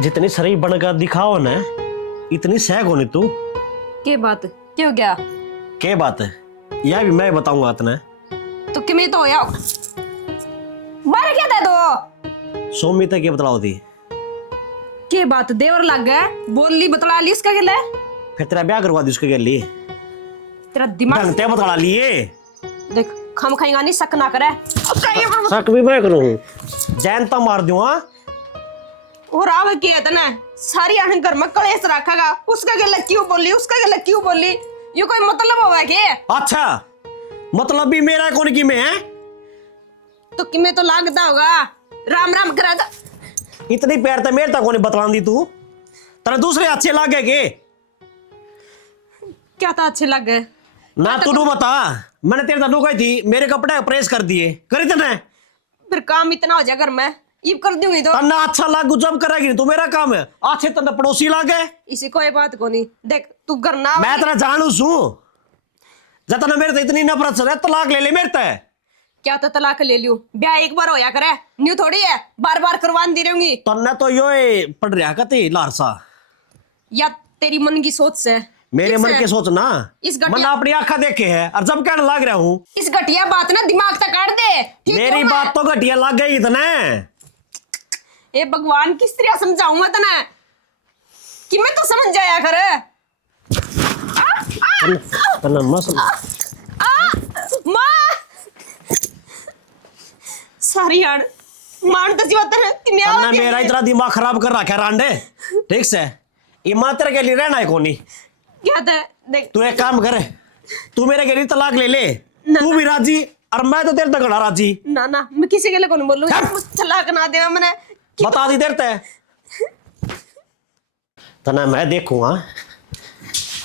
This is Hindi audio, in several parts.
जितनी शरीफ बनकर दिखाओ ना इतनी सह होनी तू। के बात क्या हो गया? के बात है यह भी मैं बताऊंगा इतना। तो किमें तो होया बारे क्या दे दो सोमी तक ये बतलाओ दी। के बात देवर लग गए बोल ली बतला ली इसका गले फिर तेरा ब्याह करवा दी उसके गल लिए तेरा दिमाग ढंग ते बतला लिए। देख खम खाएगा नहीं शक ना करे शक भी मैं करूं जैन तो मार दूं। हाँ और आवे के इतना सारी आने घर में कलेश रखेगा उसका गले क्यों बोली उसका गले क्यों बोली ये कोई मतलब होगा के? अच्छा मतलब भी मेरा कौन की में है तो किमें तो लागता होगा राम राम करेगा। इतनी प्यार तो मेरे तक नहीं बतला दी तू तेरे दूसरे अच्छे लागे के क्या था अच्छे लग गए ना तू बता। मैंने तेरे तनु कही थी मेरे कपड़े प्रेस कर दिए करी तने फिर काम इतना हो जाए घर में ये कर दूंगी तो तन्ना अच्छा लागू जब करेगी तू मेरा काम है अच्छे तन्ना पड़ोसी लागे इसी कोई बात को नहीं देख तू घर ना मैं तेरा जानू सू जतना मेरे तो इतनी नफरत से तलाक ले ले मेरे ते क्या तो तलाक ले लियो ब्याह एक बार होया करे न्यू थोड़ी है बार बार करवान दी रहूंगी तन्ने तो यो पढ़ रहा कती लारसा या तेरी मन की सोच से मेरे मन के सोच ना इस घटिया- मन अपनी आंखा देखे है और जब कहने लग रहा हूँ इस घटिया बात ना दिमाग तक काट दे ठीक मेरी है बात तो घटिया लग गई इतने। ए भगवान किस तरह समझाऊं मैं तना कि मैं तो समझ जाया करे तन्ना मस्त मां सारी यार मान तो जीवत है कि मैं तन्ने मेरा इतना दिमाग खराब कर रखा है रांडे ठीक से ईमानदार के लिए रहना है कोनी। क्या था देख तू एक काम कर तू मेरे के लिए तलाक ले ले तू भी राजी और मैं तो तेरे तक घड़ा राजी। ना ना मैं किसी के लिए कौन बोलूं तलाक ना दे मैंने बता दी देर ते तना मैं देखूंगा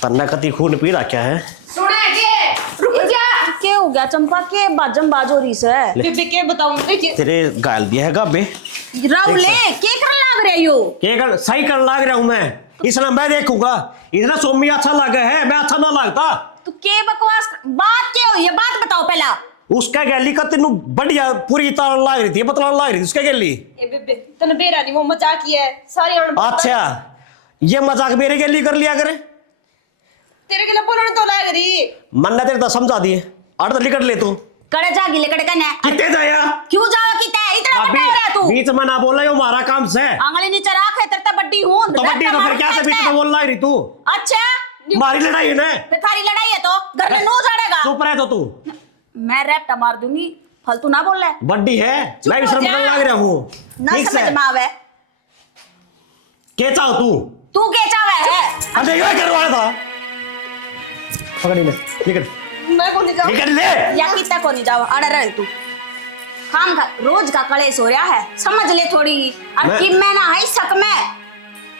तन्ना कति खून पी रखा है। सुना के रुक जा क्या हो गया चंपा के बाजम बाजो रही से बेबे के बताऊं देखिए तेरे गाल दिया है गाबे राहुले के करन लाग रहे हो के कर सही कर लाग रहा हूं मैं इसलिए मैं देखूंगा इतना सोमी अच्छा लगा है मैं अच्छा ना लगता। तू के बकवास बात क्या हुई है बात बताओ पहला। उसका गैली का तेनू बढ़िया पूरी तरह लाग रही थी बतला लाग रही थी उसका गैली। ए बेबे तने बेरा नहीं वो मजाक ही है सारी आन अच्छा ये मजाक मेरे गैली कर लिया करे तेरे के लिए बोलने तो लाग रही मन्ना तेरे तो समझा दिए आड़ तो निकट ले तू कड़े जा गिले कड़े कने कितने जाया क्यों जाओ किते इतना बड़ा हो रहा तू बीच में ना बोला ये हमारा काम से आंगली नीचे रख है तेरे तो बड्डी हूं तो बड्डी तो फिर क्या से बीच में बोल रही तू अच्छा हमारी लड़ाई है ना फिर थारी लड़ाई है तो घर में नो जाड़ेगा चुप रहे तो तू मैं रैप्टा मार दूंगी फालतू ना बोल रहा बड्डी है मैं भी शर्म करने लग रहा हूँ ना ठीक समझ से में आवे के चाहो तू के चावे है अरे ये करवाना था पकड़ी ले निकल मैं को नहीं जाऊं निकल ले या कितना को नहीं जाओ अड़े रहे तू काम का रोज का कलेश हो रहा है समझ ले थोड़ी और कि मैं ना है शक में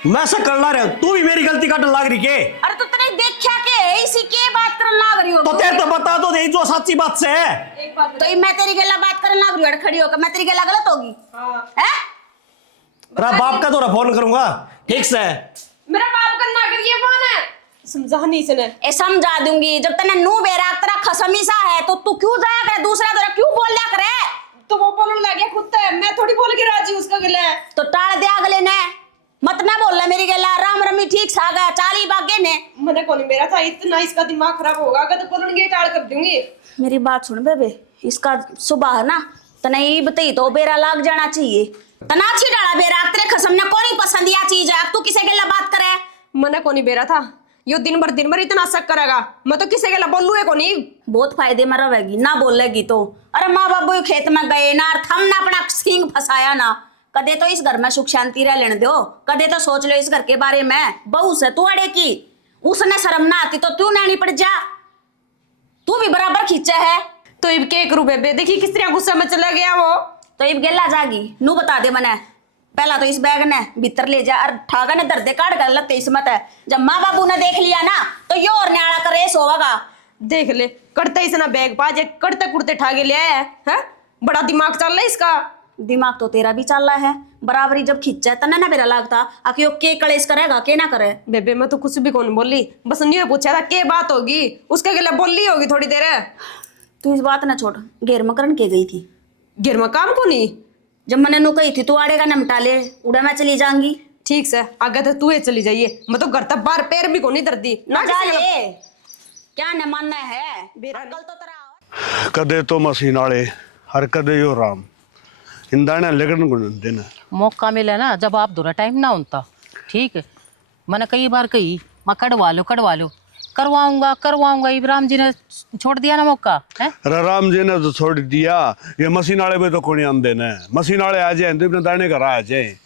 मैं सब कर ला रहा हूँ तू भी मेरी गलती काटने लग रही के अरे तू तने देखा के इसी के बात करने लग रही हो तो तेरे तो बता दो यही जो सच्ची बात से है एक बात तो ये मैं तेरी गला बात करने लग रही हूँ खड़ी होकर मैं तेरी गला गलत होगी हां हैं तेरा बाप का तो फोन करूंगा ठीक से मेरा बाप का ना करिए फोन है समझा नहीं इसने ए समझा दूंगी जब तने नू बेराग तेरा खसमी सा है तो तू क्यों जाया करे दूसरा तेरा क्यों बोल लिया करे तो वो बोलने लग गया खुद है मैं थोड़ी बोल के राजी उसका गले तो टाल दे अगले ने मत ना बोल मेरी गला राम रमी ठीक सा गया चाली बागे ने मैंने कौन मेरा था इतना इसका दिमाग खराब होगा अगर तो बोलने के टाल कर दूंगी। मेरी बात सुन बेबे इसका सुबह है ना तने ये बताई तो बेरा लाग जाना चाहिए तना अच्छी डाला बेरा तेरे खसम ने कोनी पसंद या चीज है तू किसे गला बात करे मैंने कौन बेरा था यो दिन भर इतना शक करेगा मैं तो किसे गला बोलू है कोनी बहुत फायदे में रहेगी ना बोलेगी तो अरे माँ बाबू खेत में गए ना थम ना अपना सींग फंसाया ना कदे तो इस घर में सुख शांति रह लेने दो कदे तो सोच लो इस घर के बारे में बहू से तू अड़े की उसने शर्म ना आती तो तू नहीं पड़ जा तू भी बराबर खींचा है तो इब के करूं बेबे देखी किस तरह गुस्सा में चला गया वो तो इब गेला जागी नू बता दे मने पहला तो इस बैग ने भीतर ले जा और ठागा ने दर्दे काट कर लते इसमत है जब माँ बाबू ने देख लिया ना तो यो और न्याड़ा कर रेस होगा देख ले करते इसना बैग पाजे करते कुर्ते ठागे ले आया है बड़ा दिमाग चल रहा है इसका दिमाग तो तेरा भी चल रहा है बराबरी जब खिंचा तना ना मेरा लगता आखिर यो के कलेश करेगा के ना करे बेबे मैं तो कुछ भी कौन बोली बस नहीं पूछा था के बात होगी उसके गले बोली होगी थोड़ी देर तू इस बात ना छोड़ घेर मकरन के गई थी गिर में काम को नहीं जब मैंने नु कही थी तू आड़ेगा नमटा ले उड़ा मैं चली जाऊंगी ठीक से आगे तो तू ही चली जाइए, मैं तो घर तक बाहर पैर भी को नहीं धरती ना जा किसी ले क्या न मानना है अकल तो तेरा कदे तो मसीन आले हर कदे यो राम इंदाने लगन गुण देना मौका मिले ना जब आप दूरा टाइम ना होता ठीक है। मैंने कई बार कही मैं कढ़वा लो करवाऊंगा इब्राहिम जी ने छोड़ दिया ना मौका है। अरे राम जी ने तो छोड़ दिया, ये मसीन आले में तो कोई आंदे न मसीन आले आ जाए तो इतने दाने घर आ जाए।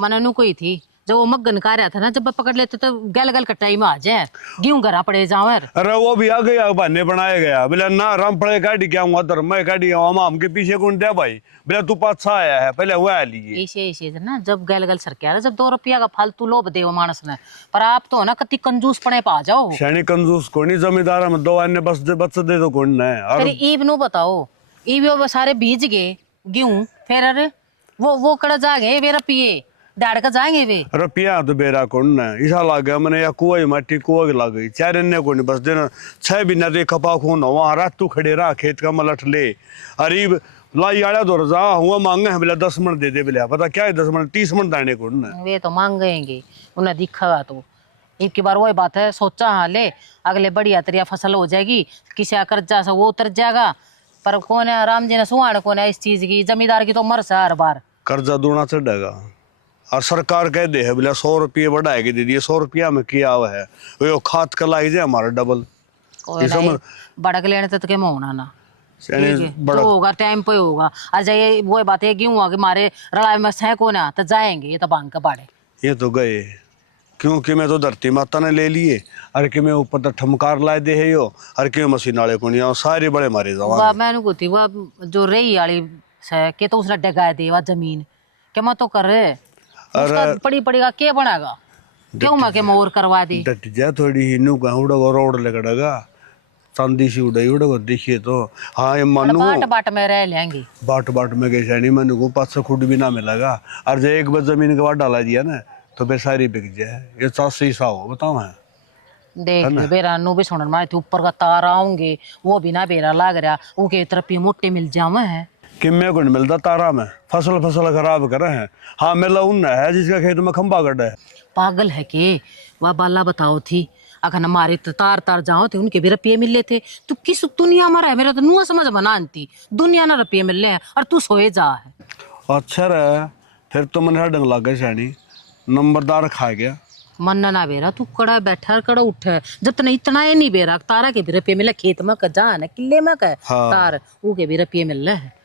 मैंने नु कोई थी जब वो मगन का रहा था ना, जब पकड़ लेते तो गल गल कटाई में आ जाए गेहूं घरा पड़े जाओ। अरे वो भी आ गया बहाने बनाया गया बोले ना राम पड़े गाड़ी क्या हुआ धर्म में गाड़ी हम के पीछे कौन दिया भाई बोले तू पाछा आया है पहले हुआ लिए ऐसे ना जब गल गल सर के जब 2 रुपया का फालतू लोभ दे मानस ने, पर आप तो ना कति कंजूस पड़े पा जाओ। शैनी कंजूस कोनी जमींदार में 2 अन्य बस दे तो कौन है। और फिर ईब नु बताओ ईब वो सारे बीज गए गेहूं फिर अरे वो कड़ा जा गए वे रुपये दाड़ का जाएंगे वे रुपया तो बेरा कौन है ऐसा लग गया मैंने या कुआ माटी कुआ लग गई 4 अन्य को नहीं बस दिन 6 महीना दे कपा खून वहां रात तू खड़े रहा खेत का मलट ले अरीब लाई आया दो रजा हुआ मांगे है बोला 10 मन दे बोले पता क्या है 10 मन 30 मन दाने को वे तो मांगेंगे उन्हें दिखा तो एक की बार वही बात है सोचा हाँ ले अगले बढ़िया तरिया फसल हो जाएगी किसी का कर्जा सा वो उतर जाएगा, पर कौन है राम जी ने सुहान कौन है इस चीज की, जमींदार की तो मर से हर बार कर्जा दूना चढ़ेगा और सरकार कह दे है बोला 100 रुपये बढ़ाएगी दीदी 100 रुपया में किया हुआ है वो खाद का लाई जाए हमारा डबल बड़क लेने तक के होना ना बड़ा तो होगा टाइम पे होगा। अच्छा ये वो बात है क्यों आगे मारे रड़ाई में सह को ना तो जाएंगे ये तो बांध का पाड़े ये तो गए क्योंकि मैं तो धरती माता ने ले लिए अरे कि मैं ऊपर तो ठमकार लाए दे है यो अरे क्यों मशीन वाले को नहीं सारे बड़े मारे जवान मैंने को थी वो जो रही वाली से के तो उसने डगा दे वा जमीन के मैं तो कर रहे पड़ी पड़ेगा क्या बनाएगा क्यों मैं के मोर करवा दी डट जा थोड़ी हिनू का उड़गा रोड लगड़ेगा चांदी सी उड़ाई उड़गा देखिए तो हाँ ये मानो बाट में रह लेंगे बाट में कैसे नहीं मनु को 500 फुट भी ना मिलेगा और जो एक बार जमीन के बाद डाला दिया ना तो बेसारी बिक जाए ये 400 हो बताओ है देख बेरा नु भी सुनन मारे ऊपर का तार आऊंगे वो भी ना बेरा लाग रहा उनके तरफ मोटे मिल जावे है कि मैं को नहीं मिलता तारा में फसल खराब करे है। हाँ मेला उन है जिसका खेत में खंबा गड्ढा है पागल है के वह बाला बताओ थी अगर हमारे तार जाओ थे उनके भी रुपये मिल थे तू किस दुनिया में रहा है मेरा तो नुआ समझ बनाती दुनिया ना रुपये मिल रहे हैं और तू सोए जा है। अच्छा रहा फिर तो मैंने डंग लग गया शानी नंबरदार खा गया मन ना बेरा तू कड़ा बैठा कड़ा उठे जब तक इतना ही नहीं बेरा तारा के भी रुपये मिले खेत में जा ना किले में कह तार वो के भी रुपये मिल रहे हैं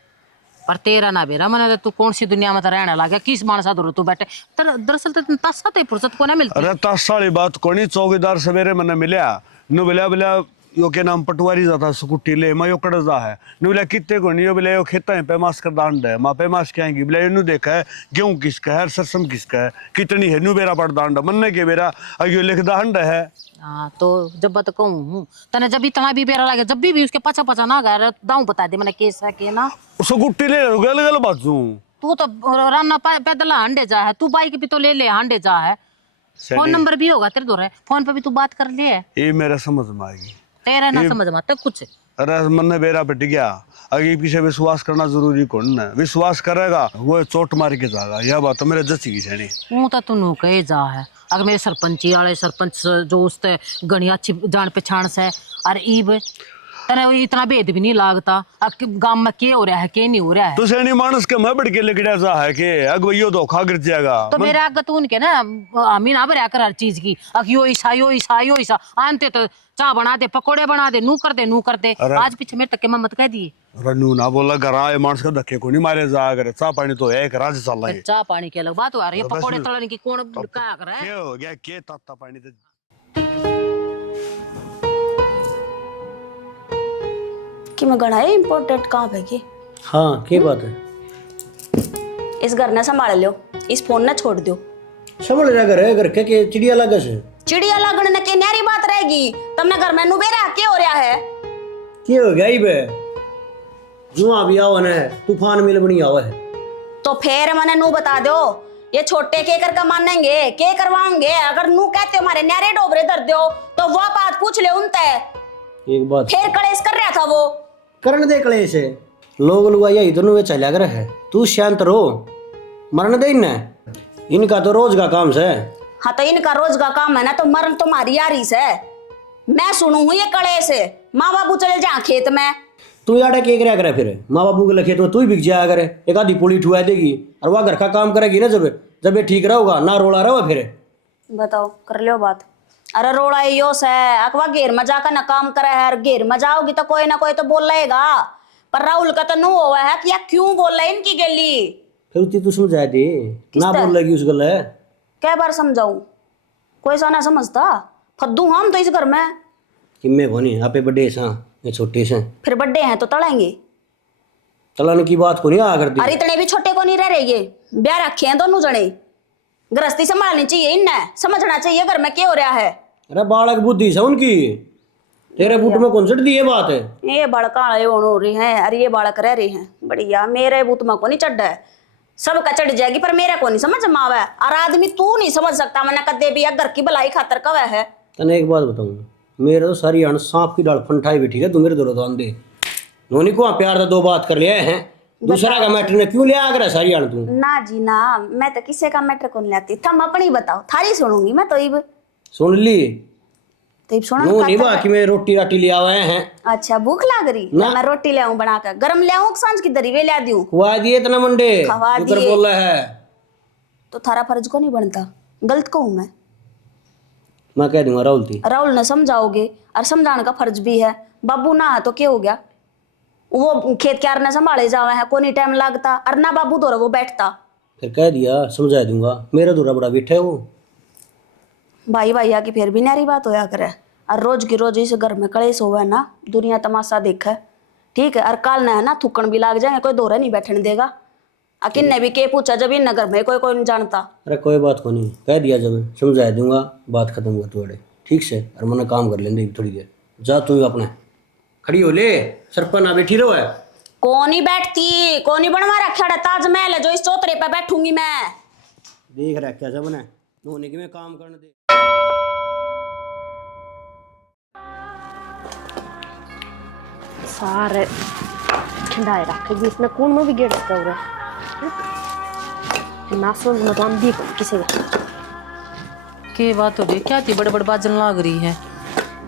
पर तेरा ना बेरा मैंने तू कौन सी दुनिया में तो रहने लगा किस मानसा दूर तू बैठे दरअसल तो तासा ते फुर्सत को ना मिलती। अरे तासा वाली बात कोनी चौकीदार सवेरे मैंने मिला नु बोला यो के नाम पटवारी जाता स्कूटी ले मैं यो कड़ जा है नु बोला कितने को नहीं यो बोला यो खेता है पैमास कर दांड है माँ पैमास क्या आएंगी बोला नु देखा है गेहूं किसका है सरसम किसका है कितनी है नु बेरा पड़ दांड मन के बेरा अयो लिख दांड है। हाँ तो जब बात कहूँ तने जब इतना भी बेरा लगे जब भी उसके पचा ना गया दाऊ बता दे मैंने केस है के ना स्कूटी ले गल बाजू तू तो राना पैदल हांडे जा है तू बाइक भी तो ले ले हांडे जा है फोन नंबर भी होगा तेरे दो फोन पे भी तू बात कर ले ये मेरा समझ में आएगी तेरा ना समझ में आता कुछ। अरे मन ने बेरा पिट गया आगे पीछे विश्वास करना जरूरी कौन है विश्वास करेगा वो चोट मार के जाएगा यह बात तो मेरे जची की छेनी वो तो तू कहे जा है अगर मेरे सरपंची वाले सरपंच जो उसते गणी अच्छी जान पहचान से और ईब तने इतना भेद भी नहीं लागता गांव में के हो रहा है के नहीं हो रहा है तो सैनी मानस के मैं बढ़ के लिखड़ा जा है कि अग यो धोखा गिर जाएगा तो मेरे आगे तो उनके ना अमीन आ भरा कर हर चीज की अग यो ईसा आनते तो चाह बना दे पकोड़े बना दे नू कर दे आज पीछे मेरे तक मत कह दिए रनू ना बोला घर आए मानस का धक्के को नहीं मारे जा अगर चाह पानी तो है एक राज चल रहा है चाह पानी के अलग बात हो रही है पकोड़े तलने की कौन क्या कर रहा है क्या हो गया के ताता पानी तो कि मैं गढ़ा है इम्पोर्टेंट कहाँ पे की हाँ क्या बात है इस घर ने संभाल लो इस फोन ना छोड़ दो समझ रहा घर के चिड़िया लगे से चिड़िया लगने की न्यारी बात रहेगी तुमने घर में नुबेरा क्या हो रहा है क्या हो गया इबे जुआ भी आवा है तूफान मिल बनी आवा है तो फिर मैंने नू बता दो ये छोटे के कर का मानेंगे के करवाएंगे अगर नू कहते हो हमारे न्यारे डोबरे दर दो तो वो बात पूछ ले उनते एक बात फिर कलेश कर रहा था वो करण दे कलेश है लोग लुआ यही दोनों वे चला कर है तू शांत रहो मरने दे न इनका तो रोज का काम से। हाँ तो इनका रोज का काम है ना, तो मरण तुम्हारी यारी से। मैं सुनू हूँ ये कड़े से, माँ बाबू चले जा खेत में। तू यार क्या कराया करे फिर, माँ बापू के खेत में तू ही बिक जाया करे, एक आधी पुली ठुआ देगी और वह घर का काम करेगी ना, जब ये ठीक रहोगा ना रोला रहो फिर। बताओ कर लियो बात। अरे रोड़ा यो से अकवा घेर में जाकर ना काम करे है, घेर में जाओगी तो कोई ना कोई तो बोल लेगा। पर राहुल का तो नु हुआ है कि या क्यों बोल रहे इनकी गली। फिर तू समझा दे ना, बोल लगी उस गल है। कै बार समझाऊं, कोई सा ना समझता। फद्दू हम तो इस घर में कि मैं कोनी आपे बड़े सा ये छोटे से, फिर बड्डे हैं तो तड़ेंगे। तलाने की बात को नहीं आ कर दी। अरे इतने भी छोटे को नहीं रह रहे, ब्याह रखे हैं दोनों जने। गृहस्थी संभालनी चाहिए, इन्हें समझना चाहिए घर में क्या हो रहा है। अरे बालक बुद्धि से उनकी, तेरे बूट में कौन चढ़ दी ये बात है। ये बालक हो रही है, अरे ये बालक रह रही हैं बढ़िया। मेरे बूत में को नहीं चढ़ है, सबका चढ़ जाएगी पर मेरा को नहीं समझ मावा है। और आदमी तू नहीं समझ सकता, मैंने कदे भी घर की भलाई खातर कवा है। तने एक बात बताऊंगा, मेरे तो सारी अण सांप की डाल फंटाई बैठी है, तू मेरे दो दे नोनी को प्यार से दो बात कर लिया है, दूसरा का मैटर ने क्यों लिया कर सारी अण तू। ना जी ना, मैं तो किसी का मैटर कौन लाती, थम अपनी बताओ, थारी सुनूंगी मैं तो। इब सुन ली तो इब सुना नो नहीं बाकी मैं रोटी राटी ले आवे हैं। अच्छा भूख लाग रही, मैं रोटी ले आऊं बनाकर, गरम ले आऊं सांझ की दरी वे ला दूं। खुआ दिए इतना मंडे खवा ऊपर दिए। बोल रहा है। तो थारा फर्ज को नहीं बनता, गलत को हूं मैं कह दूंगा राहुल थी। राहुल ने समझाओगे और समझाने का फर्ज भी है। बाबू ना है तो क्या हो गया, वो खेत क्यार ने संभाले जावे है, कोई टाइम लगता। और ना बाबू तो वो बैठता। फिर कह दिया समझा दूंगा, मेरा दूरा बड़ा बैठा है वो। भाई भैया की फिर भी नारी बात होया करे। और रोज की रोज इस घर में कलेश होवे ना, दुनिया तमाशा देखे, ठीक है। और काल ना है ना थुक्कन भी लाग जाए, कोई दोहरा नहीं बैठने देगा। अकिन ने भी के पूछा जब इन नगर में कोई नहीं जानता। अरे कोई बात को नहीं, कह दिया जब समझा दूंगा, बात खत्म कर थोड़े ठीक से। और मैंने काम कर लेंगे थोड़ी देर, जा तू अपने खड़ी हो ले, सरपन ना बैठी रहो है। कौन ही बैठती, कौन ही बनवा रखा है ताजमहल है जो इस चौतरे पे बैठूंगी मैं। देख रहा क्या सब ने नोने की मैं काम करने दे। सारे ठंडाए रखेगी इसमें, कौन में भी गेट कर रहा है ना समझ में तो हम भी किसी के बात हो रही है, क्या थी बड़े बड़े बाजन लाग रही है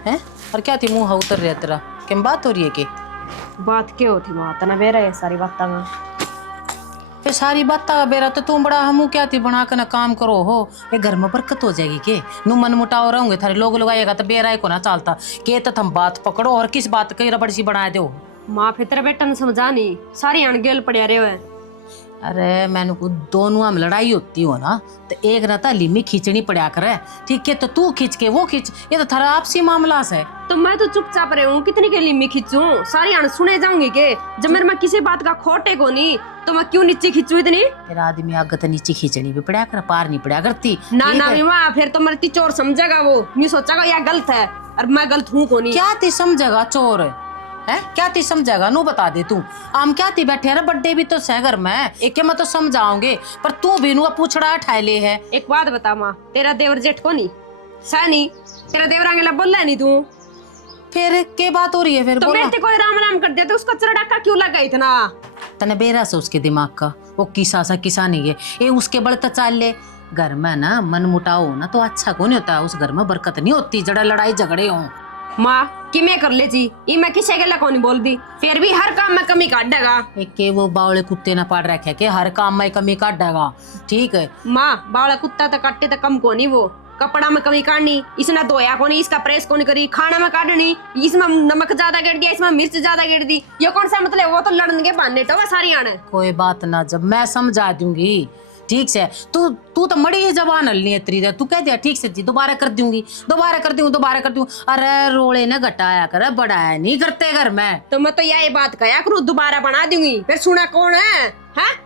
हैं? और क्या थी मुंह उतर रहा तेरा, क्या बात हो रही है के बात क्या होती माँ तना बेरा है सारी बात में। ये सारी बात का बेरा तो तुम बड़ा हमू क्या थी बना के ना काम करो हो, ये घर में बरकत हो जाएगी के नु मन मुटाव रहोगे थारे लोग लगाएगा तो बेरा को ना चालता के तो तुम बात पकड़ो और किस बात कई रबड़ सी बना दो। माँ फिर तेरा बेटा ने समझा नहीं, सारी अणगेल पड़े रहे हैं। अरे मैंने को दोनों में लड़ाई होती हो ना तो एक रहता लिमी खींचनी पड़ा करे, ठीक है तो तू खींच के वो खींच, ये तो थारा आपसी मामला है। तो मैं तो चुपचाप रही हूँ, कितनी के लिए मैं खींचूं, सारी अण सुने जाऊंगी के जब मेरे में किसी बात का खोटे को नहीं तो मैं क्यों नीचे खींचू इतनी। तेरा आदमी आगे तो नीचे खींचनी भी पड़ा कर, पार नहीं पड़ा करती ना ना माँ फिर तो मरती चोर समझेगा, वो नहीं सोचेगा यह गलत है और मैं गलत हूँ को नहीं। क्या ती समझेगा चोर है, क्या ती समझेगा नू बता दे तू। हम क्या ती बैठे हैं ना, बड्डे भी तो सह घर में एक मैं तो समझाओगे पर तू भी नू पूछड़ा उठाए ले है। एक बात बता माँ, तेरा देवर जेठ को नहीं सह नहीं, तेरा देवर आगे बोल रहा नहीं तू, फिर के बात हो रही है फिर तो बोला। बेटे कोई राम राम कर दिया तो उसका चरडाका क्यों लगा इतना। तने बेरा से उसके दिमाग का वो किसा सा किसा नहीं है, ये उसके बल तो चाल ले। घर में ना मन मुटाव हो ना तो अच्छा को नहीं होता, उस घर में बरकत नहीं होती जड़ा लड़ाई झगड़े हो। माँ कि मैं कर ले जी, ये मैं किसी के को नहीं बोल दी, फिर भी हर काम में कमी काट देगा। एक के वो बावले कुत्ते ना पाड़ रखे के हर काम में कमी काट देगा, ठीक है। माँ बावला कुत्ता तो काटते तो कम को नहीं, वो कपड़ा में कमी काटनी, इसने धोया को नहीं, इसका प्रेस को नहीं करी, खाना में काटनी, इसमें नमक ज्यादा गिर गया, इसमें मिर्च ज्यादा गिर दी, ये कौन सा मतलब, वो तो लड़ने के बहाने तो वह सारी आने। कोई बात ना, जब मैं समझा दूंगी ठीक से। तू तो मड़ी ही जबान हलनी है तेरी, तू कह दिया ठीक से जी दोबारा कर दूंगी, दोबारा कर दूं, दोबारा कर दूं। अरे रोले ने घटाया कर, बढ़ाया नहीं करते घर में। तो मैं तो यही बात कहा करूँ दोबारा बना दूंगी, फिर सुना कौन है,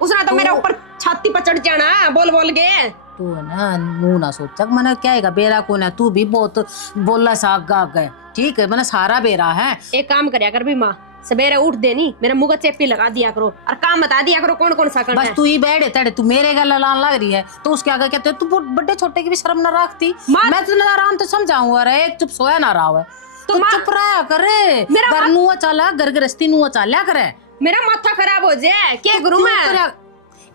उसने तो मेरे ऊपर छाती पर चढ़ जाना बोल बोल के। तू है ना मुंह ना सोच मैंने क्या है बेरा को ना, तू भी बहुत बोला साग आग है, ठीक है मैंने सारा बेरा है। एक काम करया कर भी माँ, सवेरे उठ देनी मेरे मुंह का चेपी लगा दिया करो और काम बता दिया करो कौन कौन सा करना है। बस तू ही बैठे तड़े, तू मेरे गला लान लग रही है तो उसके आगे कहते तू बड़े छोटे की भी शर्म ना रखती। मैं तुझे आराम तो समझाऊं, अरे एक चुप सोया ना रहा है तो चुप रहा करे, घर नुआ चला, घर गृहस्थी नुआ चाल्या करे। मेरा माथा खराब हो जाए क्या करूं मैं।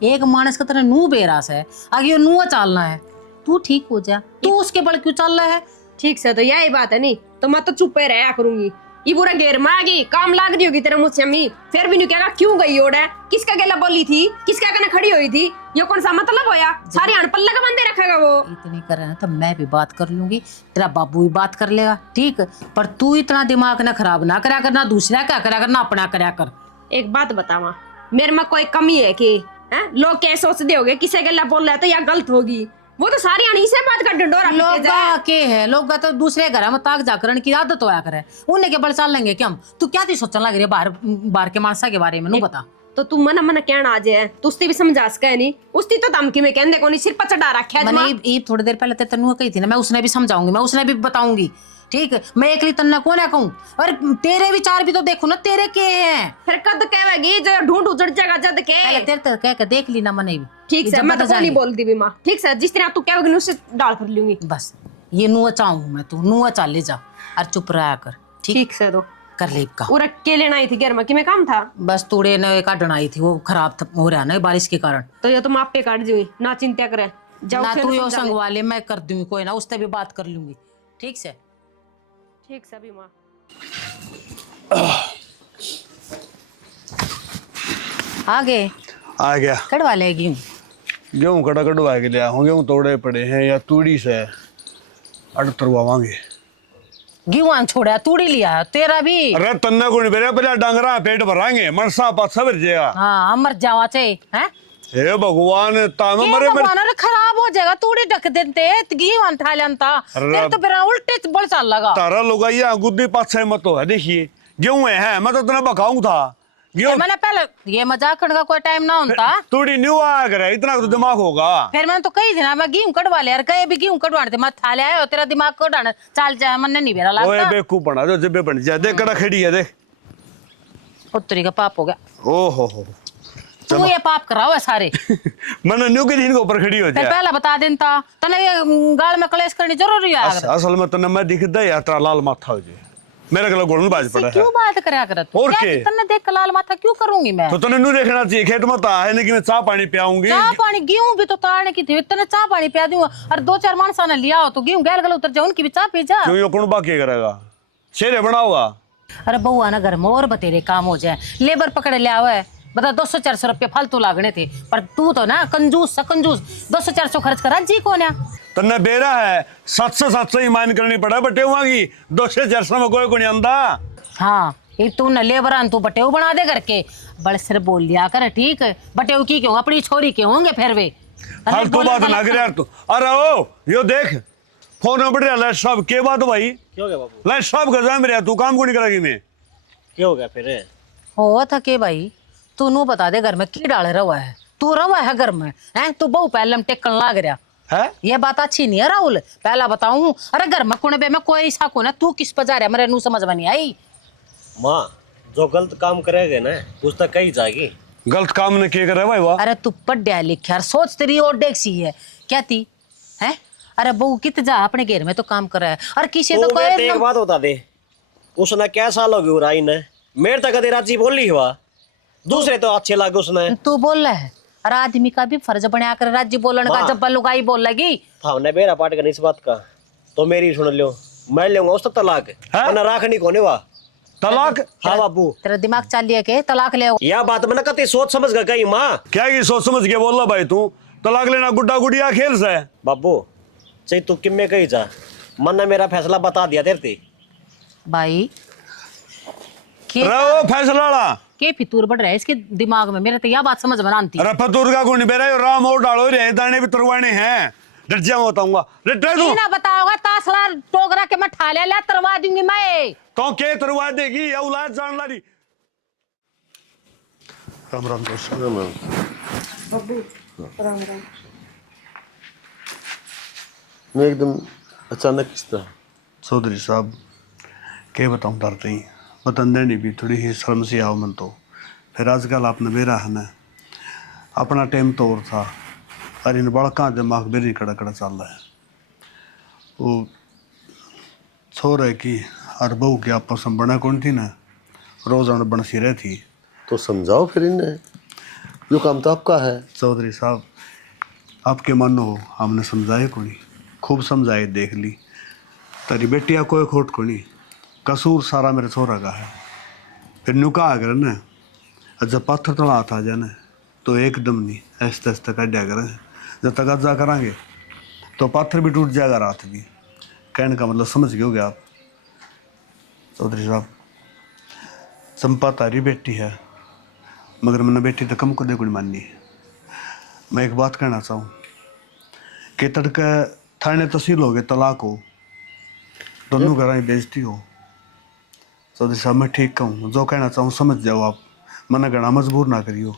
एक मानस का तेरा नू बेरास है, आगे यो नू चालना है। तू ठीक हो जा, तू उसके बल क्यों चल रहा है? ठीक से तो यही बात है नहीं तो मैं तो चुपे रहा करूंगी। ये पूरा घेर में आ गई, काम लाग रही होगी तेरे मुझसे अम्मी, फिर भी नहीं कहेगा क्यों गई ओड़ है, किसका गेला बोली थी, किसका कहने खड़ी हुई थी, ये कौन सा मतलब होया? सारी अनपल्ला का बंदे रखेगा वो। इतनी कर रहा है तो मैं भी बात कर लूंगी, तेरा बाबू भी बात कर लेगा, ठीक? पर तू इतना दिमाग ना खराब ना करा कर, ना दूसरा क्या करा कर, ना अपना करा कर। एक बात बतावा, मेरे में कोई कमी है कि हैं? लोग क्या सोचते होगे किसे गेला बोल रहा है तो या गलत होगी? वो तो सारी अणी से बात कर डंडोरा लोग के है, लोग तो दूसरे घर में ताक जाकरण की आदत होया करे, उन्हें के बल चल लेंगे क्या हम? तू क्या थी सोचने लग रही है बाहर बाहर के मानसा के बारे में? नू बता। तो तू मना मना कहना आ जाए तो उसती भी समझा सके नहीं, उसती तो धमकी में कहने को नहीं, सिर पर चढ़ा रखा है। मैंने ये थोड़ी देर पहले तेनू कही थी ना, मैं उसने भी समझाऊंगी, मैं उसने भी बताऊंगी, ठीक है? मैं एकली तन्ना को ना कहूं, और तेरे विचार भी तो देखो ना, तेरे के हैं। फिर कद कहेगी जो ढूंढ उजड़ जाएगा जद के। पहले तेरे तक कह के देख ली ना मने भी। ठीक से मैं तो नहीं बोलती भी माँ, ठीक से जिस तरह तू कहोगी उससे डाल कर लूंगी। बस ये नुआ चाहूं मैं, तू नुआ चाल ले जा और चुप रहा कर, ठीक से तो कर ले का। और के लेना आई थी घर में कि मैं काम था? बस तोड़े ने काटना आई थी, वो खराब हो रहा ना बारिश के कारण। तो ये तुम आप पे काट जी, ना चिंता करे, जाओ ना फिर तू यो समझा ले। संगवा ले, मैं कर दूंगी, कोई ना उससे भी बात कर लूंगी, ठीक से? ठीक से भी माँ। आगे आ गया। कड़वा लेगी गेहूं कड़ा कड़वा के लिया हूँ, गेहूं तोड़े पड़े हैं या तूड़ी से अड़तरवावांगे। गेहूं छोड़ा तूड़ी लिया तेरा भी। अरे तन्ना को नहीं बेरे, पहले डांगरा पेट भरांगे, मनसा पात सबर जाएगा। हाँ हम मर जावा चाहिए हैं? हे भगवान, ताम ये मरे भगवान, अरे खराब हो जाएगा, तूड़ी ढक देते गेहूं ठा लेता, तेरे तो बिना उल्टे बोल चल लगा। तारा लोग ये गुद्दी पाछे मत हो है, देखिए गेहूं है, मैं तो इतना बकाऊं था। गेहूं मैंने पहले ये मजाक करने का कोई टाइम ना होता। तूड़ी न्यू आ करे, इतना तो दिमाग होगा। फिर मैंने तो कही थी ना, मैं गेहूं कटवा ले यार, कहीं भी गेहूं कटवा दे, मैं था ले आया, तेरा दिमाग कटवाना चाल जाए, मन नहीं बेरा ओए लगता। बेवकूफ बना दो, जब बन जा, देख कड़ा खड़ी है, देख पुत्री का पाप हो गया। ओ हो तू ये पाप कराओ है सारे। मैंने न्यू के दिन के ऊपर खड़ी हो फिर जाए। पहला बता देता तने ये गाल में कलेश करनी जरूरी है। असल में तने मैं दिखदा यार, तेरा लाल माथा हो जाए, मेरे गला गोलन बाज पड़ा है। क्यों बात करया कर तू? और क्या के? तने देख लाल माथा क्यों करूंगी मैं? तो तने न्यू देखना चाहिए, खेत में है नहीं कि मैं चाह पानी पियाऊंगी। चाह पानी गेहूं भी तो ताड़ने की थी, तने चाह पानी पिया दूंगा, और दो चार मानसा ने लिया हो तो गेहूं गैल गल उतर जाओ, उनकी भी चाह पी जा। क्यों, ये कौन बाकी करेगा? शेरे बनाओगा। अरे बउआ ना घर में और बतेरे काम हो जाए, लेबर पकड़ लिया हुआ है, बता 200-400 रुपये फालतू लागने थे, पर तू तो ना कंजूस सा कंजूस 200-400 खर्च करा जी कौन है? तन्ने बेरा है 700 ईमान करनी पड़ा, बटे हुआ की 200-400 में कोई को नहीं आंदा। हाँ ये तू न लेबर तू बटेऊ बना दे करके बड़े सिर बोल लिया कर, ठीक है? बटेऊ की क्यों, अपनी छोरी के होंगे फिर वे। हर तू बात ना करे यार तू। अरे ओ यो देख फोन में बढ़िया लाइट साहब के बात भाई? क्या हो गया बाबू? लाइट साहब का जाम मेरा, तू काम को नहीं करेगी मैं? क्या हो गया फिर? हो था के भाई, तू नू बता दे घर में की डाल रहा है? तू रवा है घर में हैं? तू बहु पहले टेकन लाग रहा है? ये बात अच्छी नहीं है राहुल, पहला बताऊं। अरे घर में कुणबे में कोई ऐसा को ना, तू किस पर जा रहा है मेरे नू समझ में नहीं आई। माँ जो गलत काम करेगा ना उस तक कही जाएगी। गलत काम ने क्या करे भाई? वाह अरे तू पढ़िया लिखा, सोच तेरी और देख सी है क्या थी है? अरे बहू कित जा अपने घेर में तो काम कर रहा है, और किसी तो कोई एक बात बता दे, उसने क्या साल हो गए राई ने, मेरे तक कदे राजी बोली हुआ, दूसरे तो अच्छे लगे उसने। तू बोल रहा है, अरे आदमी का भी फर्ज बना कर राज्य बोलने का, जब लुगाई बोल लगी हमने बेरा पाट करनी इस बात का, तो मेरी सुन लो, मैं लूंगा उसका तलाक, वरना राखनी कोने वा तलाक। हाँ बाबू, तेरा दिमाग चाल लिया के तलाक ले? यह बात मैंने कती सोच समझ कर कही माँ। क्या ये सोच समझ के बोल रहा भाई तू? तलाक लेना गुड्डा गुड़िया खेल से? बाबू चाहे तू किम्मे कही जा, मन ने मेरा फैसला बता दिया तेरे ते। भाई रहो फैसला ला के फितूर बढ़ रहा है इसके दिमाग में, मेरे तो यह बात समझ में ना आती। अरे फतूर का गुण बेरा, राम और डालो रे, दाने भी तरवाने हैं, डर जा बताऊंगा। डर तू ना बताओगा तासला टोकरा के मैं ठा ले तरवा दूंगी मैं। तो के तरवा देगी औलाद जान ला रही। राम राम दोस्त। मैं एकदम अचानक किस तरह? चौधरी साहब के बताऊं डरते ही बतंदे नहीं भी थोड़ी ही शर्म सी आओ मन तो। फिर आजकल आपने बेरा है ना, अपना टाइम तो और था, अरे इन बड़का दिमाग बेरी कड़ा कड़ा चल रहा है। वो छोर है कि हर बहू की आपस में बना कौन थी ना, रोज बन सी रही थी। तो समझाओ फिर इन्हें। यो काम तो आपका है। चौधरी साहब आपके मन हो हमने समझाए को नहीं, खूब समझाए देख ली, तेरी बेटिया कोई खोट को नहीं, कसूर सारा मेरे छोरा का है। फिर नुका अगर न जब पत्थर तो हाथ आ जाए न तो एकदम नहीं ऐसे ऐसे काटा करें, जब तक अज्जा करांगे तो पत्थर भी टूट जाएगा रात भी। कहने का मतलब समझ गए होगे आप। चौधरी साहब चंपा तारी बेटी है मगर मैंने बेटी तो कम को देखो नहीं माननी। मैं एक बात कहना चाहूँ कि तड़के थाने तहसील हो गए, तलाक हो, दोनों घर बेइज्जती हो। चौधरी साहब मैं ठीक कहूँ, जो कहना चाहूँ समझ जाओ आप, मना घना मजबूर ना करियो।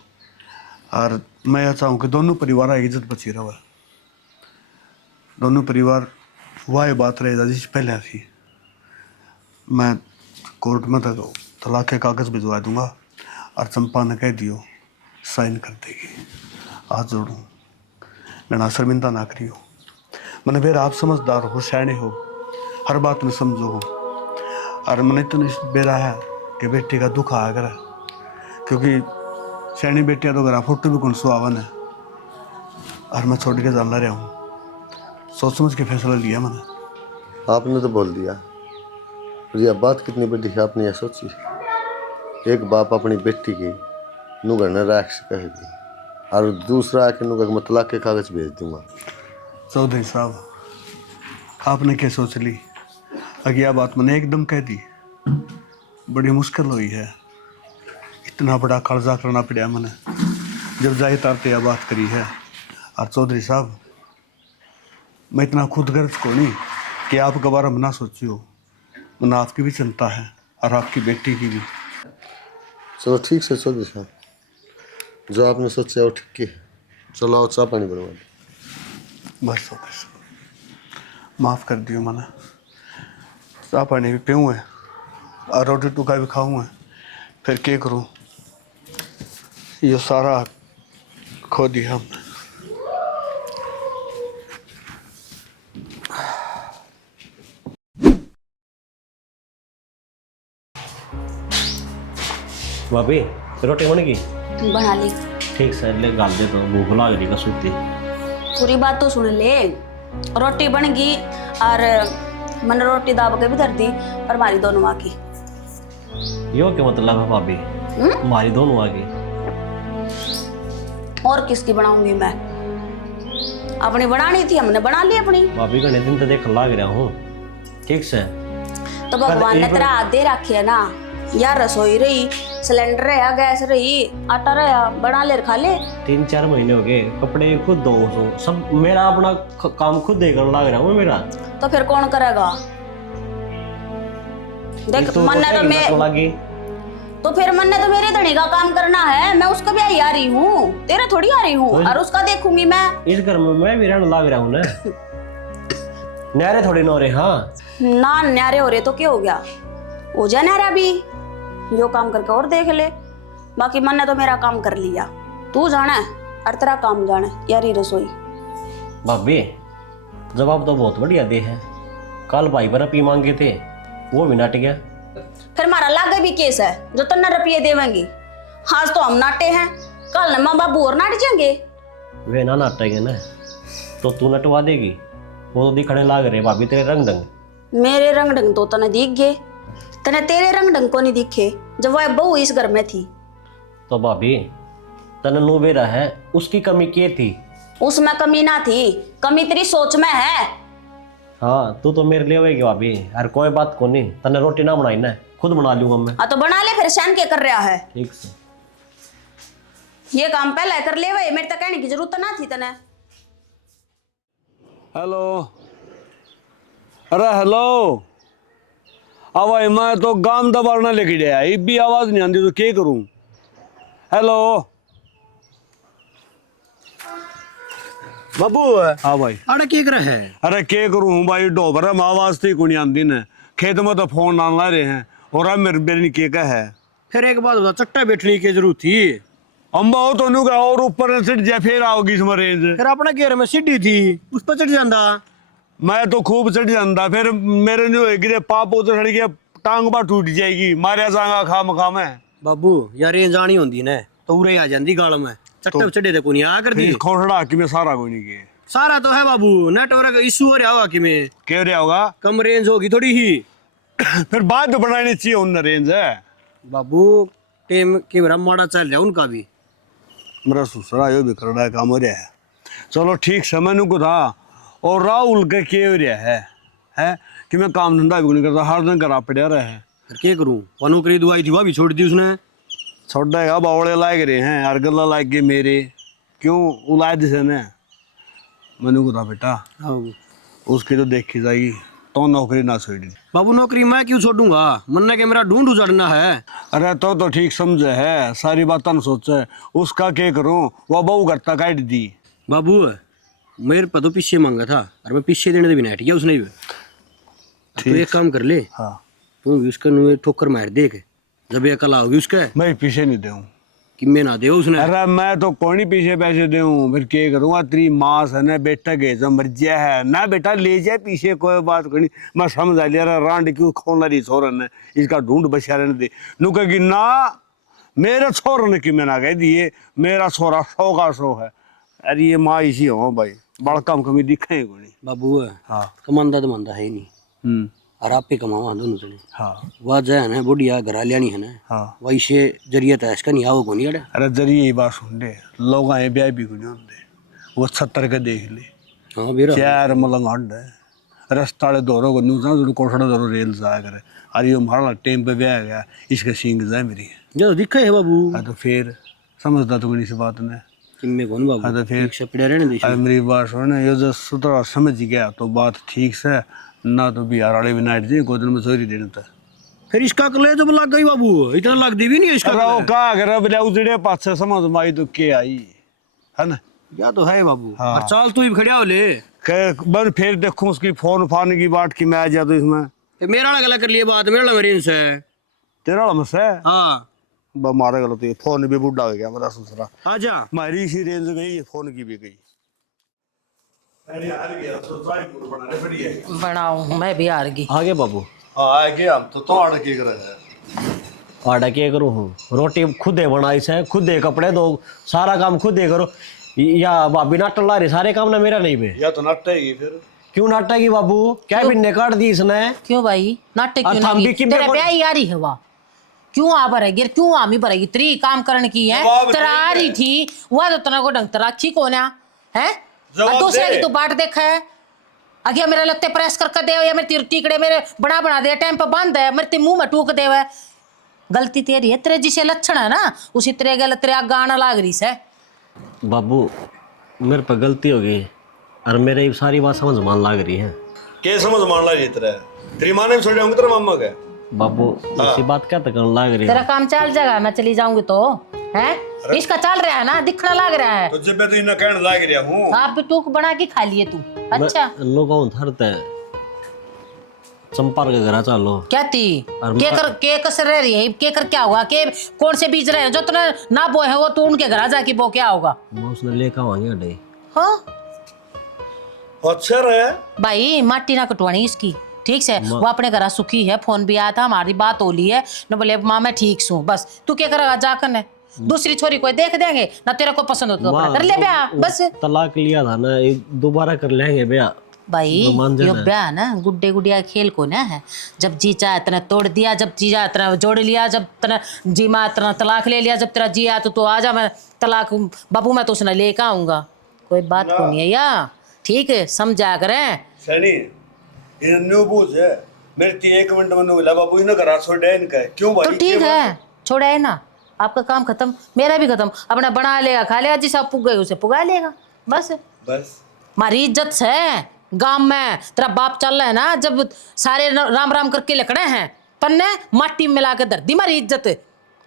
और मैं यह चाहूँ कि दोनों परिवार की इज्जत बची रहे, दोनों परिवार वह बात रहेगा जिस पहले थी। मैं कोर्ट में तक तलाक के कागज़ भिजवा दूंगा और चंपा ने कह दियो साइन कर देगी। हाथ जोड़ूँ, घना शर्मिंदा ना करियो। मैंने फिर आप समझदार हो, सयाने हो, हर बात में समझो हो। और मैंने तो बेरा है कि बेटी का दुख आया करे, क्योंकि सयानी बेटियाँ तो घर फोटो भी कौन सुहावन है। और मैं छोड़ के जाना रहा हूँ, सोच समझ के फैसला लिया मैंने। आपने तो बोल दिया, यह बात कितनी बड़ी है आपने यह सोची। एक बाप अपनी बेटी की नुगर न राख कहेगी और दूसरा आके नुगर मैं तलाक के कागज भेज दूंगा। चौधरी साहब आपने क्या सोच ली? अगर यह बात मैंने एकदम कह दी, बड़ी मुश्किल हुई है। इतना बड़ा कर्जा करना पड़ा मैंने जब जाहिर तारते यह बात करी है। और चौधरी साहब मैं इतना खुद गर्ज को नहीं कि आपके बारे में ना सोचियो, मैंने आपकी भी चिंता है और आपकी बेटी की भी। चलो ठीक से चौधरी साहब, जो आपने सोचा है वो ठीक है। चलो आओ चाय पानी बनवा दो। बस चौधरी साहब माफ़ कर दियो मैंने, चाय पानी भी पीऊँ है और रोटी टुका भी खाऊँ है, फिर क्या करूँ, ये सारा खो दिया हमने। भाभी रोटी बन गई? बना ली। ठीक से ले गाल दे तो भूख लग रही का सूती। पूरी बात तो सुन ले। रोटी बन गई और मैंने रोटी दाब के भी धर दी और हमारी दोनों आ की। यो क्या मतलब है भाभी, हमारी दोनों आ गई? और किसकी बनाऊंगी मैं? अपनी बनानी थी, हमने बना ली अपनी। भाभी घने दिन तो देख लग रहा हूँ। ठीक से तो भगवान ने तेरा हाथ दे रखी है ना यार। रसोई रही, सिलेंडर रहा, गैस रही, आटा रहा, बना ले खा ले। 3-4 महीने हो गए, कपड़े खुद धो सब मेरा अपना काम खुद देकर लग रहा हूँ मेरा। तो फिर कौन करेगा? देख मन ने तो मैं तो फिर मन ने तो मेरे धनी का काम करना है, मैं उसका भी आ रही हूँ, तेरा थोड़ी आ रही हूँ। और उसका देखूंगी मैं। इस घर में मैं भी रहने लग रहा हूँ ना। न्यारे थोड़ी न हो रहे। हाँ ना न्यारे हो रहे तो क्या हो गया, हो जा न्यारा भी, यो काम करके और देख ले। बाकी मन ने तो मेरा काम कर लिया, तू जाना है और तेरा काम जाना है यारी रसोई। भाभी जवाब तो बहुत बढ़िया दे है। कल भाई पर रुपये मांगे थे, वो भी नाट गया। फिर हमारा लागे भी केस है जो तन्ना रुपये देवेंगी। आज तो हम नाटे हैं, कल न माँ बाबू और नाट जाएंगे। वे ना नाटेंगे ना तो तू नटवा देगी। वो तो दिखने लाग रहे भाभी तेरे रंग ढंग। मेरे रंग ढंग तो तने दिख गए, तने तेरे रंग ढंग को नहीं दिखे जब वह बहू इस घर में थी। तो भाभी तने नूबेरा है, उसकी कमी क्या थी? उसमें कमी ना थी, कमी तेरी सोच में है। हाँ तू तो मेरे लिए होगी भाभी। यार कोई बात को नहीं, तने रोटी ना बनाई ना, खुद बना लूंगा मैं। हाँ तो बना ले फिर, सहन क्या कर रहा है? ठीक से ये काम पहले कर ले भाई, मेरे तक कहने की जरूरत ना थी तने। हेलो, अरे हेलो, आवाज मैं तो गाम दबाना लेके गया, ये भी आवाज नहीं आती तो क्या करूं? हेलो बाबू हाँ भाई। अरे क्या कर है? अरे क्या करूं भाई, डोबरा में आवाज थी को नहीं आती न, खेत में तो फोन डाल रहे हैं और अब मेरे बेरी के का है। फिर एक बात बता, चट्टा बैठने की जरूरत थी? अम्बा हो तो नुका और ऊपर चढ़ जाए फिर आओगी इसमें रेंज। फिर अपना घेर में सीढ़ी थी, उस पर चढ़ जाता। मैं तो खूब चढ़ जाता, फिर मेरे नहीं होगी पाप तो सड़ गया, टांग बा टूट जाएगी, मारे जाऊंगा खा मखा में। बाबू यार ये जानी होंगी ना तो उरे आ जाती गाल में, चट्टा चढ़े थे कोनी आ कर दी फिर खोखड़ा कि मैं सारा कोई नहीं किए सारा तो है बाबू नेटवर्क इशू हो रहा होगा कि में क्या रहा होगा कम रेंज होगी थोड़ी ही फिर बाद में बनानी चाहिए उन रेंज है बाबू टेम के बरा माड़ा चल रहा उनका भी मेरा ससुरा यो भी कर रहा है काम हो रहा है चलो ठीक से मैंने को था और राहुल के क्या हो रहा है कि मैं काम धंधा भी नहीं करता हर दिन करा पड़ा रहा है फिर क्या करूं पनु करी दुआई थी वह भी छोड़ दी उसने छोड़ देगा बावड़े लायक रहे हैं हर गला लायक गए मेरे क्यों उलाए दिसे ने मैंने को था बेटा उसकी तो देखी जाएगी तो नौकरी ना छोड़ दी बाबू नौकरी मैं क्यों छोड़ूंगा मन्ना के मेरा ढूंढ उजड़ना है अरे तो ठीक समझे है सारी बात न सोचे उसका क्या करूं वो बहू करता काट दी बाबू मेरे पर तो पीछे मांगा था और मैं पीछे देने भी नहीं हट उसने भी तो एक काम कर ले हाँ तू भी उसका नुए ठोकर मार देख जब ये कल आओगी उसका मैं पीछे नहीं दूं कि मैं ना दे उसने अरे मैं तो कोई नहीं पीछे पैसे दूं फिर क्या करूंगा तेरी माँ से ना बेटा गए जो मर्जिया है ना बेटा ले जाए पीछे कोई बात करनी मैं समझ आ लिया रांड क्यों खोलना रही छोरन ने इसका ढूंढ बचा रहने दे नु कहेगी ना मेरे छोर ने कि मैं ना कह दिए मेरा छोरा 100 का 100 है अरे ये माँ इसी हो भाई बड़ा काम कमी दिखे को नहीं बाबू हाँ कमांदा तो मंदा है नहीं और आप पे कमावा दोनों जने हाँ वह जो है ना बुढ़िया घर लियानी है ना हाँ वही से जरिया तो इसका नहीं आओ को नहीं अड़े अरे जरिए ही बात सुन ले लोग आए ब्याह भी कुछ होते वो 70 के देख ले हाँ बेरा चार मलंग हंड है रस्ता वाले दोरों को न्यूज़ ना कोठड़ा दोरों रेल जाया करे अरे ये हमारा टाइम पे ब्याह गया इसके सींग जाए मेरी जो दिखा है बाबू हाँ तो फिर समझता तो किसी बात ने किम्मे कौन बाबू हाँ तो फिर एक से पड़े रहने दे अरे मेरी बात सुन ये जो सुतरा समझ गया तो बात ठीक से ना तो बिहार वाले भी नाइट जी गोदन में चोरी देने था फिर इसका कले जब लग गई बाबू इतना लग दी भी नहीं इसका अरे वो कहा करे बोले उजड़े पास से समझ में आई तो क्या आई है ना या तो है बाबू हाँ। और चाल तू भी खड़िया हो ले बन फिर देखूं उसकी फोन फान की बात की मैं आ जाता इसमें फिर मेरा ना गला कर लिए बात मेरा मेरे इनसे तेरा वाला मसा है हाँ मारे गलत है फोन भी बुढ़ा हो गया मेरा ससुरा आजा हमारी इसी रेंज गई फोन की भी गई बनाऊं मैं भी हार गई आगे बाबू आगे हम तो आड़ के कर आटा क्या करूँ हूँ रोटी खुद ही बनाई से खुद ही कपड़े दो सारा काम खुद ही करो या भाभी नाटक ला रही सारे काम ना मेरा नहीं बे या तो नाटेगी फिर क्यों नाटक की बाबू क्या भी काट दी इसने क्यों भाई नाटक और क्यों थम भी नहीं कि तेरे मेरे को- ब्याह ही आ रही है वाह क्यों आ भरेगी क्यों आमी भरेगी तेरी काम करने की है जवाब तेरा दे। आ रही थी वह तो तना को ढंग तेरा अच्छी कौन है जवाब और दूसरे दे। की तू बाट देखा है अगे मेरे लत्ते प्रेस करके दे या मेरे टिकड़े मेरे बना दे टाइम पे बांध है मेरे मुंह में टूक दे गलती तेरी है तेरे जिसे लक्षण है ना उसी तेरे गल तेरे आग गाना लाग रही से बाबू मेरे पर गलती हो गई और मेरे ये सारी बात समझ मान लाग रही है क्या समझ मान ला जी तेरा तेरी माँ ने छोड़े होंगे तेरा मामा का बाबू इसी बात क्या तक लाग रही तेरा है काम चल जाएगा मैं चली जाऊंगी तो है इसका चल रहा है ना दिखना लग रहा है तो जब मैं तो इन्हें कहने लाग रहा हूँ आप भी टूक बना के खा लिए तू अच्छा लोगों थरते चंपार के घर चालो क्या थी और के कसर रह रही है के कर क्या होगा के कौन से बीज रहे हैं जो तूने ना बोए है वो तू उनके घर जाके बो क्या होगा मैं उसने लेकर आवांगे अड्डे हाँ अच्छा रहे भाई माटी ना कटवानी इसकी ठीक से वो अपने घर सुखी है फोन भी आया था हमारी बात हो ली है न बोले माँ मैं ठीक हूँ बस तू क्या करेगा जाकर ने दूसरी छोरी कोई देख देंगे ना तेरा को पसंद हो तो अपना कर ले ब्याह बस तलाक लिया था ना ये दोबारा कर लेंगे भैया भाई मान यो जाना है। ब्याह ना गुड्डे गुड़िया खेल को ना है जब जी चाहे इतना तोड़ दिया जब जी चाहे इतना जोड़ लिया जब तेरा जी माँ इतना तलाक ले लिया जब तेरा जी आया तो आ जा मैं तलाक बाबू मैं तो उसने लेकर आऊंगा कोई बात को नहीं है या ठीक है समझा करें सनी ये न्यू बूझ है मेरे 1 मिनट में बोला बाबू इन्हें घर छोड़े इनका क्यों भाई तो ठीक है छोड़ा है ना आपका काम खत्म मेरा भी खत्म अपना बना लेगा खा लेगा जिस आप पुग गए उसे पुगा लेगा बस बस हमारी इज्जत से गांव में तेरा बाप चल रहा है ना जब सारे राम राम करके लकड़े हैं तन्ने माटी में मिला के धर दी हमारी इज्जत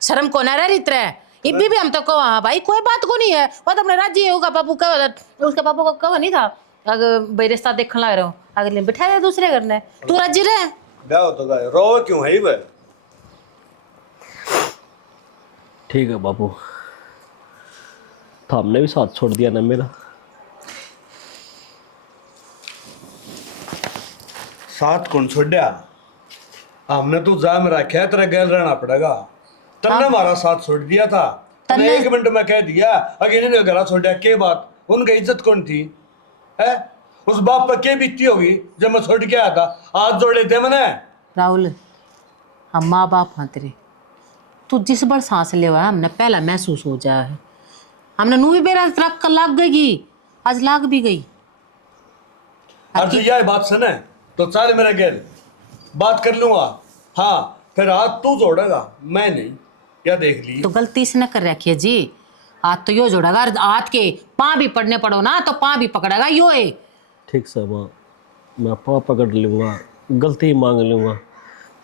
शर्म को न रह रही तरह इब्बी भी हम तो कहो हाँ भाई कोई बात को नहीं है वो तो अपने राज्य होगा बापू कह उसके पापू को कहो नहीं था अगर भाई रिश्ता देखने लग रहे हो अगले दिन बिठा दे दूसरे घर ने तू राज्य रहे ब्याह तो गए रो क्यों है भाई ठीक है बाबू तो हमने भी साथ छोड़ दिया ना मेरा साथ कौन छोड़ा हमने तो जा में रखा है तेरा गैल रहना पड़ेगा तन्ने हमारा साथ छोड़ दिया था तने 1 मिनट में कह दिया अगे ने घर छोड़ा के बात उनकी इज्जत कौन थी है उस बाप पर के बीती होगी जब मैं छोड़ के आया था हाथ जोड़े थे मैंने राहुल हम माँ बाप हैं तेरे, तू जिस बार सांस ले हुआ हमने पहला महसूस हो जाया है। हमने नू भी बेरा रख कर लाग गई, आज लाग भी गई। अब यह बात सुने तो चल मेरे घर बात कर लूंगा। हाँ फिर हाथ तू जोड़ेगा मैं नहीं, क्या देख ली तो गलती से न कर रखिए जी, हाथ तो यो जोड़ेगा, हाथ के पाँ भी पड़ने पड़ो ना तो पाँ भी पकड़ेगा यो है। ठीक से माँ, मैं पाँव पकड़ लूँगा, गलती मांग लूँगा,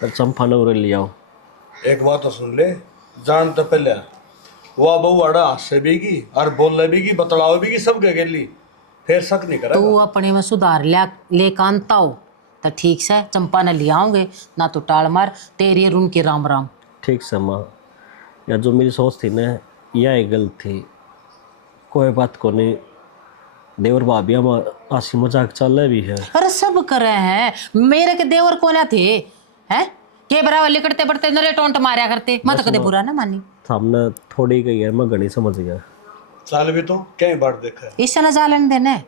पर चंपा नवर ले आओ। एक बात तो सुन ले, जान तो पहले वो बहू अड़ा हंसे बीगी और बोल बीगी बतलाओ बीगी सब गली फिर शक नहीं करेगा। तू अपने में सुधार ले कांता हो तो ठीक से चंपा ने ले आओगे ना तो टाल मार तेरी रूम के राम राम। ठीक से माँ, या जो मेरी सोच थी ना यह गलत थी, कोई बात को नहीं। देवर भाभी हम आसी मजाक चल रहे भी है। अरे सब कर रहे हैं, मेरे के देवर को ना थे हैं के बराबर लिकड़ते पड़ते नरे टोंट मारा करते, मत कदे बुरा ना मानी। हमने थोड़ी गई है, मैं घनी समझ गया। साल भी तो कई बार देखा है। इससे न जालन देने,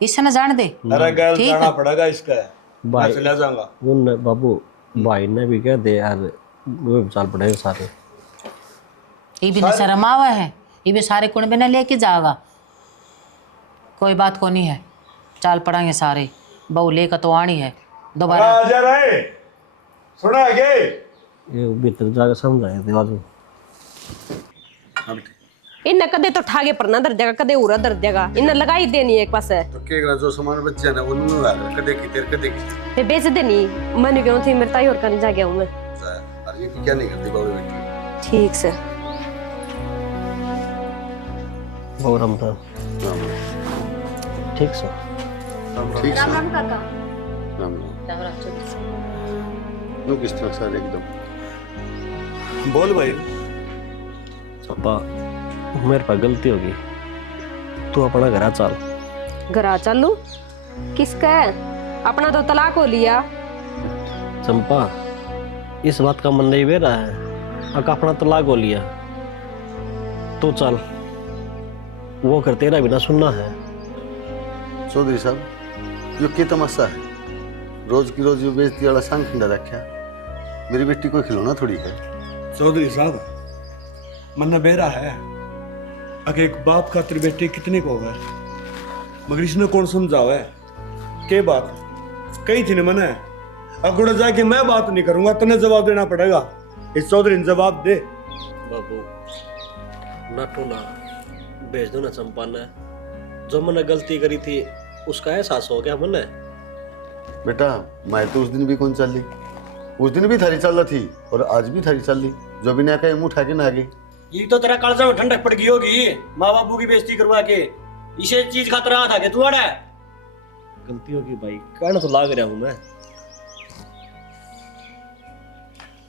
इससे न जान दे। अरे गैल जाना पड़ेगा इसका, भाई मैं चला जाऊंगा। उन बाबू भाई ने भी कह दे यार, वो चल पड़े सारे। ये भी शर्म आवा है, ये भी सारे कुण में न लेके जाएगा। कोई बात को नहीं है, चाल पड़ेंगे सारे, बहू लेकर तो आनी है दोबारा। आ जा रहे सुना के ये भीतर जाकर समझाए थे आज। इन कदे तो ठागे पर ना दर देगा, कदे उरा दर देगा, इन लगाई देनी एक पास है तो के जो सामान बच्चे ना उन्होंने आ कदे की तेरे कदे की फिर बेच देनी। मन क्यों थी मेरे ताई और करने जा गया हूं मैं। अरे ये क्या नहीं करती बाबू बेटी। ठीक से और हम था ठीक से ठीक राम से राम काका। राम नु किस तरह से एकदम बोल भाई। चंपा मेरे पर गलती होगी, तू अपना घर चल। घरा चलू किसका है? अपना तो तलाक हो लिया। चंपा इस बात का मन नहीं बे रहा है, अका अपना तलाक हो लिया तो चल, वो कर तेरा बिना सुनना है। चौधरी साहब यो के तमाशा है, रोज की रोज यो बेइज्जती वाला सांग खिंदा रखा। मेरी बेटी कोई खिलौना थोड़ी है। चौधरी साहब मन बेरा है, अगर एक बाप खातिर बेटी कितने को है, मगर इसने कौन समझावा है के बात कही थी न मैंने। अगुड़ जाके मैं बात नहीं करूंगा, तने जवाब देना पड़ेगा। इस चौधरी ने जवाब दे। बाबू ना तो ना भेज दो ना चंपा ने, जो मैंने गलती करी थी उसका एहसास हो गया मैंने। बेटा मैं तो उस दिन भी कौन चल ली, उस दिन भी थारी चल रही थी और आज भी थारी चल ली। जो भी ना कहे मुंह उठा के ना आगे। ये तो तेरा कालजा में ठंडक पड़ गई होगी, माँ बापू की बेइज्जती करवा के इसे चीज खातर रहा था कि तू अड़ा। गलती होगी भाई, कहना तो लाग रहा हूं मैं।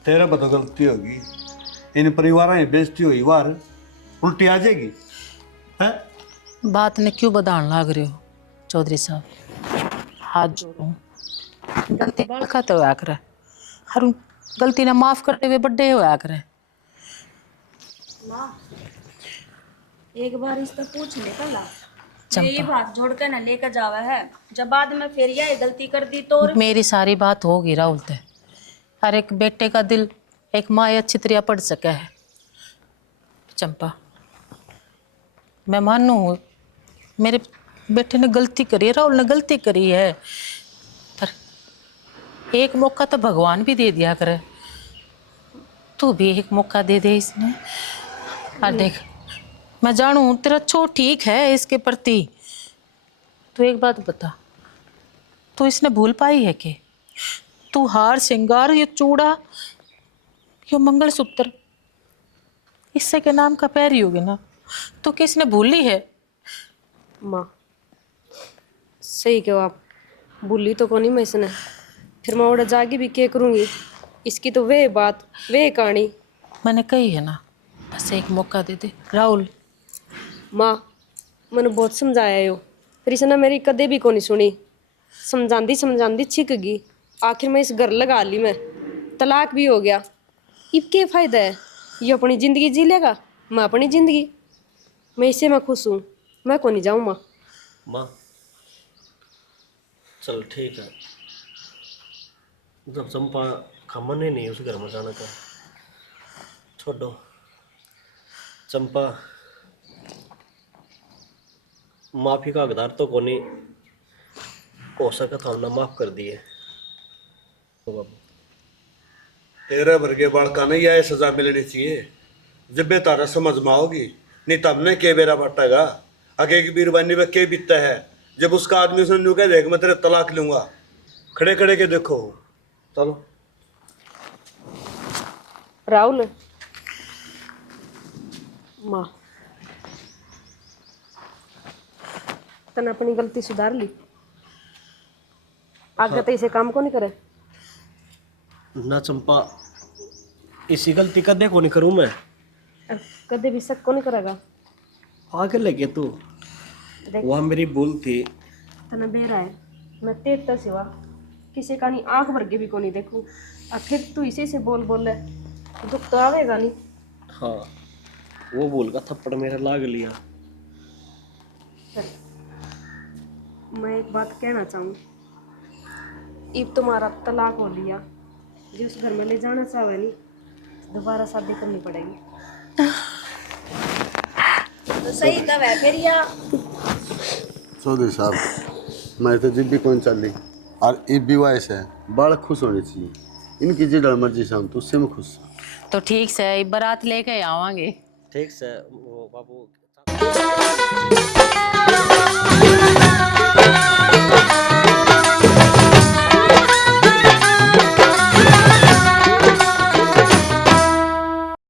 तेरा बता गलती होगी, इन परिवारों में बेइज्जती हुई वार उल्टी आ जाएगी है। बात ने क्यों बदान लाग रहे हो चौधरी साहब, हाथ जोड़ो, गलती बाल खाते हुआ करे, हर गलती ने माफ करते हुए बड्डे हुआ करे। एक बार इससे पूछ ले कला, ये बात जोड़ के ना लेकर जावा है, जब बाद में फिर यह गलती कर दी तो। मेरी सारी बात होगी राहुल ते, हर एक बेटे का दिल एक माँ अच्छी तरह पढ़ सका है। चंपा मैं मानू मेरे बेटे ने गलती करी है, राहुल ने गलती करी है, पर एक मौका तो भगवान भी दे दिया करे, तू भी एक मौका दे दे इसने। और देख मैं जानू तेरा छो ठीक है इसके प्रति, तू एक बात बता, तू इसने भूल पाई है कि तू हार श्रृंगार ये चूड़ा ये मंगलसूत्र इससे के नाम का पैर ही होगी ना, तो किसने भूली है? माँ सही कहो आप, भूली तो कोनी मैं इसने, फिर मैं उड़ा जाके भी क्या करूँगी। इसकी तो वे बात वे कहानी मैंने कही है ना, बस एक मौका दे दे राहुल। माँ मैंने बहुत समझाया यो, फिर इसने मेरी कदे भी कोनी सुनी। समझांदी छिक गई, आखिर में इस घर लगा ली मैं, तलाक भी हो गया। अब क्या फायदा है, ये अपनी जिंदगी जी लेगा, मैं अपनी जिंदगी मैं इससे मैं खुश हूँ, मैं को नहीं जाऊँ माँ। माँ चल ठीक है, जब चंपा का मन ही नहीं उस घर में जाने का, छोड़ो। चंपा माफी का हकदार तो कोनी हो सका था, हमने माफ कर दिए। तो बाबू तेरे वर्गे बालका नहीं यह सजा मिलनी चाहिए, जब बे तारा समझ में आओगी, नहीं तब ने के बेरा बटेगा। आगे की बीरबानी में के बीतता है, जब उसका आदमी सुन लू कह देख मैं तेरे तलाक लूंगा, खड़े खड़े के देखो। चलो राहुल माँ तने अपनी गलती सुधार ली, आगे तो इसे काम को नहीं करे। ना चंपा इसी गलती कदे को नहीं करूं मैं, कदे भी शक को नहीं करेगा। आगे लगे तू, देख वह मेरी भूल थी। तना बेरा है, मैं तेरे तो सिवा किसी का नहीं आंख भर के भी को नहीं देखूं, आखिर तू इसी से बोल बोल ले दुख तो आवेगा नहीं। हाँ वो भूल का थप्पड़ मेरे लाग लिया। मैं एक बात कहना चाहूँ, इब तुम्हारा तलाक हो लिया, जिस घर में ले जाना चाहे नहीं दोबारा शादी करनी पड़ेगी। तो सही तब है फिर या चौधरी साहब, मैं तो जिद भी कौन चल रही और ये भी वैसे है, बड़ा खुश होने चाहिए। इनकी जिधर मर्जी शाम तो उससे मैं खुश हूँ। तो ठीक से बारात लेके आवांगे। ठीक से वो बाबू